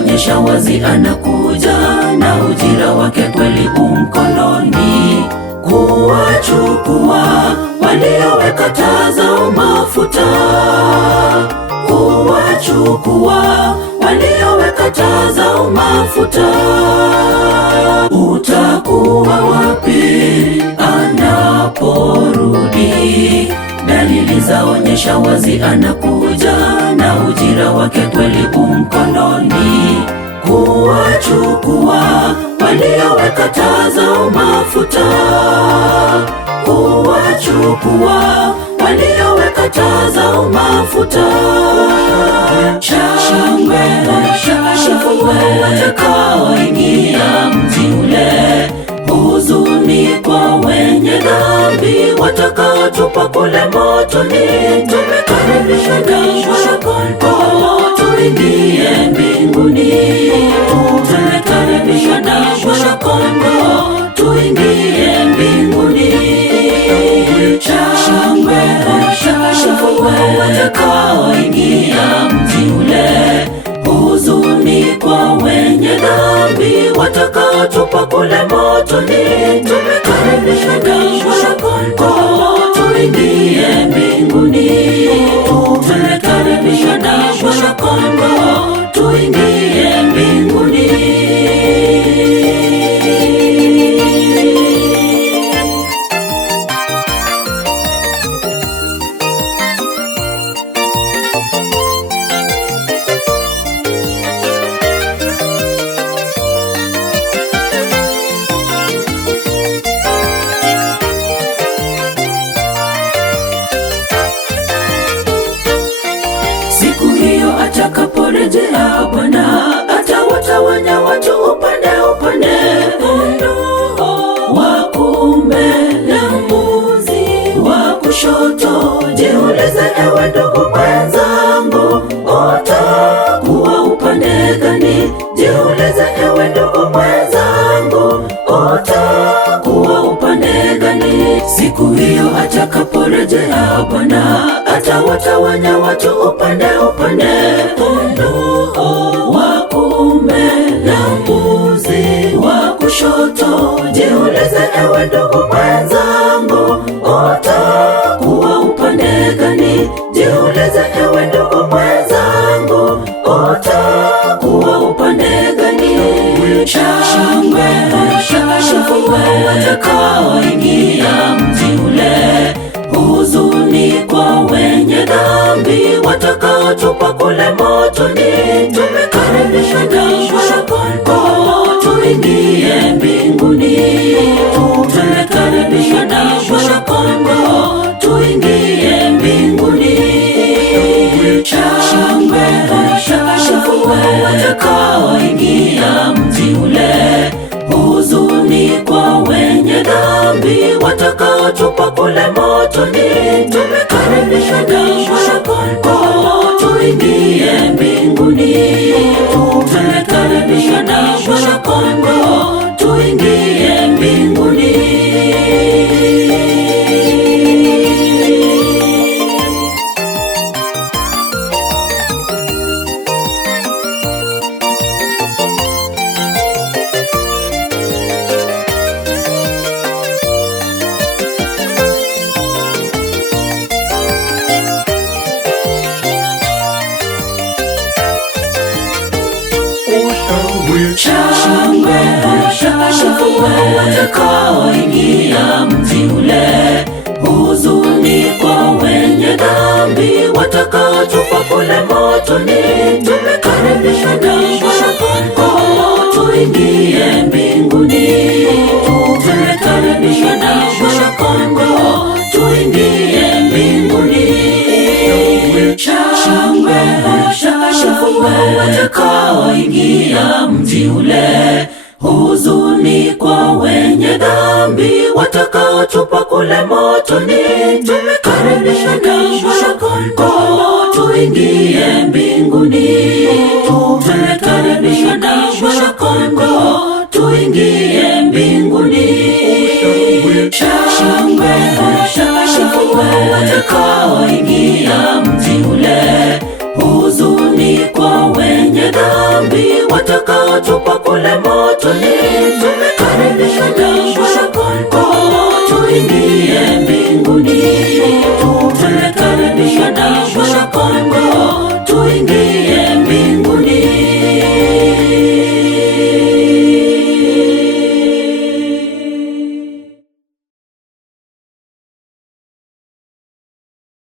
zaonyesha wazi anakuja, na ujira wake kweli mkononi, kuwachukua walioweka taa zao mafuta, kuwachukua walioweka taa zao mafuta. Utakuwa wapi anaporudi? Dalili zaonyesha wazi anakuja, na ujira wake kweli mkononi, kuwachukua walioweka taa zao mafuta, kuwachukua walioweka taa zao mafuta. Shangwe, shangwe watakaoingia mji ule, huzuni kwa wenye dhambi watakaotupwa kule motoni. Tumekaribishwa na Mwana-Kondoo tuingie mbinguni, tumekaribishwa na Mwana-Kondoo tuingie mbinguni. Shangwe, shangwe watakaoingia mji ule, huzuni kwa wenye dhambi watakaotupwa kule motoni. Tumekaribishwa na Mwana-Kondoo tuingie mbinguni, tumekaribishwa na Mwana-Kondoo tuingie mbinguni. Siku hiyo atakaporejea Bwana, atawatawanya watu upande upande, wa kuume na mbuzi wa kushoto. Jiulize ewe ndugu mwenzangu, utakuwa upande gani? Jiulize ewe ndugu mwenzangu, utakuwa upande gani? Siku hiyo atakaporejea Bwana, atawatawanya watu upande upande, wa kuume na mbuzi wa kushoto. Jiulize ewe ndugu mwenzangu, utakuwa upande gani? Jiulize ewe ndugu mwenzangu, utakuwa upande gani? Shangwe, shangwe watakaoingia mji ule, huzuni kwa wenye dhambi watakaotupwa kule motoni. Tumekaribishwa na Mwana-Kondoo tuingie mbinguni, tumekaribishwa na Mwana-Kondoo tuingie mbinguni. Shangwe, shangwe watakaoingia mji ule, huzuni kwa wenye dhambi watakaotupwa kule motoni. Tumekaribishwa na Mwana-Kondoo tuingie mbinguni, tumekaribishwa na Mwana-Kondoo tuingie mbinguni. Shangwe, shangwe watakaoingia mji ule, huzuni kwa wenye dhambi watakaotupwa kule motoni. Tumekaribishwa na Mwana-Kondoo tuingie mbinguni, tumekaribishwa na Mwana-Kondoo tuingie mbinguni. Shangwe, shangwe watakaoingia mji ule, huzuni kwa wenye dhambi watakaotupwa kule motoni. Tumekaribishwa na Mwana-Kondoo tuingie mbinguni,